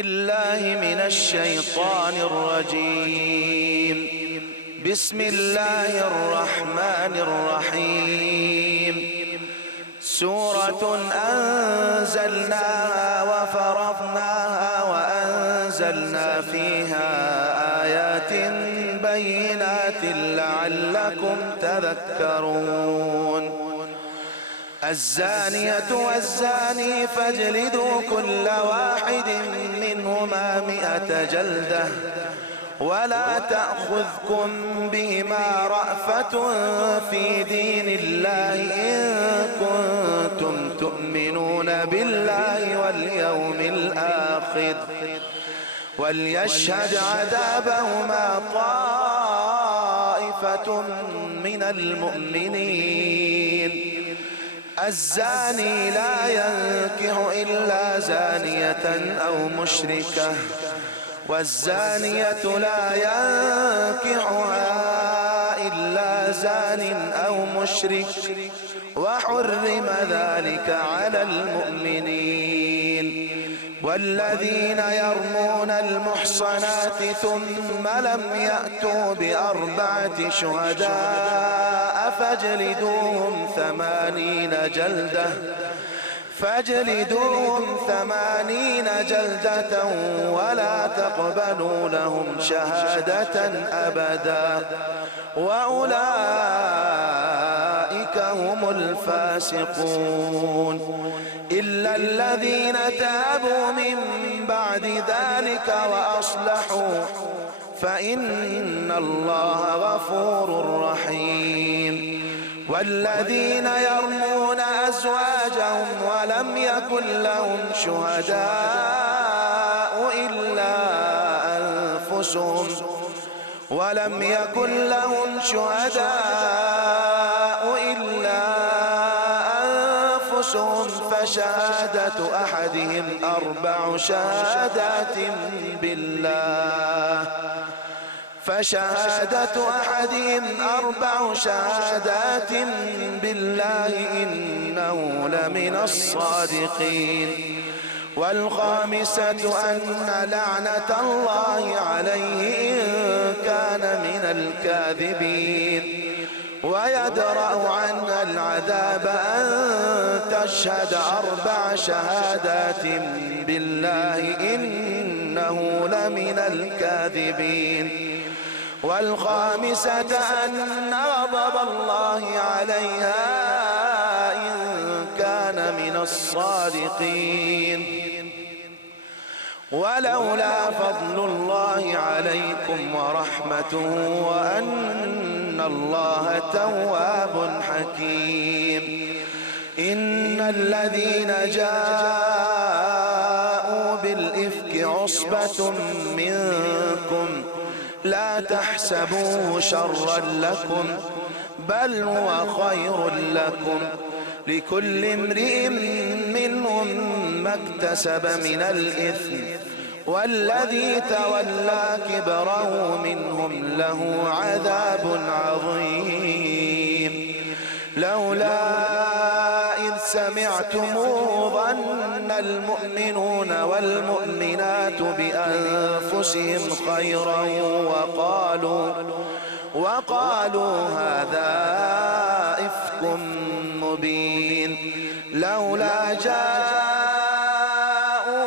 الله من الشيطان الرجيم. بسم الله الرحمن الرحيم. سورة أنزلناها وفرضناها وأنزلنا فيها آيات بينات لعلكم تذكرون. الزانية والزاني فاجلدوا كل واحد منهما 100 جلدة ولا تأخذكم بهما رأفة في دين الله إن كنتم تؤمنون بالله واليوم الآخر وليشهد عذابهما طائفة من المؤمنين. الزاني لا ينكح إلا زانية أو مشركة والزانية لا ينكحها إلا زان أو مشرك وحرم ذلك على المؤمنين. والذين يرمون المحصنات ثم لم يأتوا ب4 شهداء فاجلدوهم 80 جلدة ولا تقبلوا لهم شهادة أبدا وأولئك هم الفاسقون إلا الذين تابوا من بعد ذلك وأصلحوا فإن الله غفور رحيم. والذين يرمون أزواجهم ولم يكن لهم شهداء إلا أنفسهم فشهادة أحدهم 4 شهادات بالله إنه لمن الصادقين. والخامسة أن لعنة الله عليه إن كان من الكاذبين. ويدرأ عنها العذاب أن تشهد 4 شهادات بالله إنه لمن الكاذبين. والخامسة أن غضب الله عليها إن كان من الصادقين. ولولا فضل الله عليكم ورحمته وأن الله تواب حكيم. إن الذين جاءوا بالإفك عصبة منكم لا تحسبوه شرا لكم بل هو خير لكم لكل امرئ منهم ما اكتسب من الإثم والذي تولى كبره منهم له عذاب عظيم. لولا إذ سمعتموه ظن المؤمنون والمؤمنات بأنفسهم خيرا وقالوا هذا إفك مبين. لولا جاءوا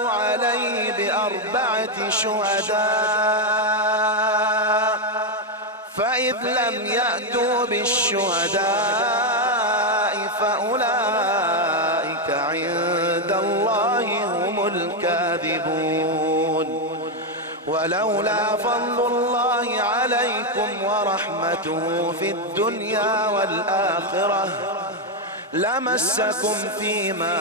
عليه ب4 شهداء فإذ لم يأتوا بالشهداء فأولئك عند الله هم الكاذبون. ولولا فضل الله عليكم ورحمته في الدنيا والآخرة لمسكم فيما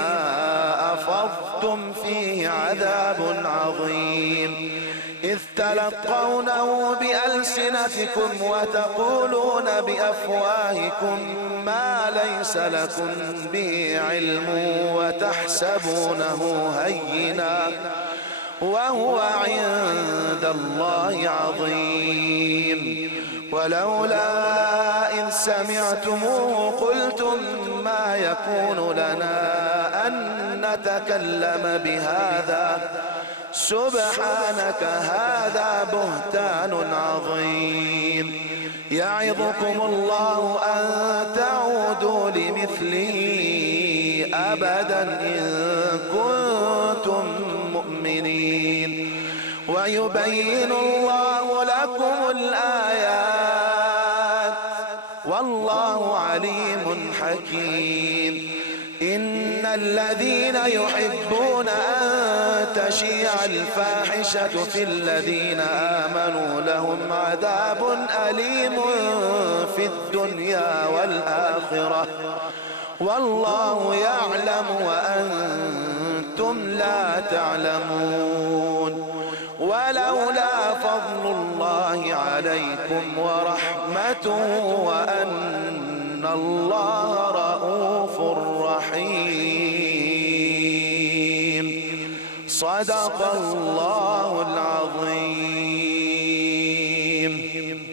أفضتم فيه عذاب عظيم إذ تلقونه بألسنتكم وتقولون بأفواهكم ما ليس لكم به علم وتحسبونه هينا وهو عند الله عظيم. ولولا إذ سمعتموه قلتم ما يكون لنا أن نتكلم بهذا سبحانك هذا بهتان عظيم. يعظكم الله أن تعودوا لمثله أبدا إن كنتم مؤمنين. ويبين الله لكم الآيات والله عليم حكيم. إن الذين يحبون أن تشيع الفاحشة في الذين آمنوا لهم عذاب أليم في الدنيا والآخرة والله يعلم وأنتم لا تعلمون. ولولا فضل الله عليكم ورحمته وأن الله رؤوف رحيم. صدق الله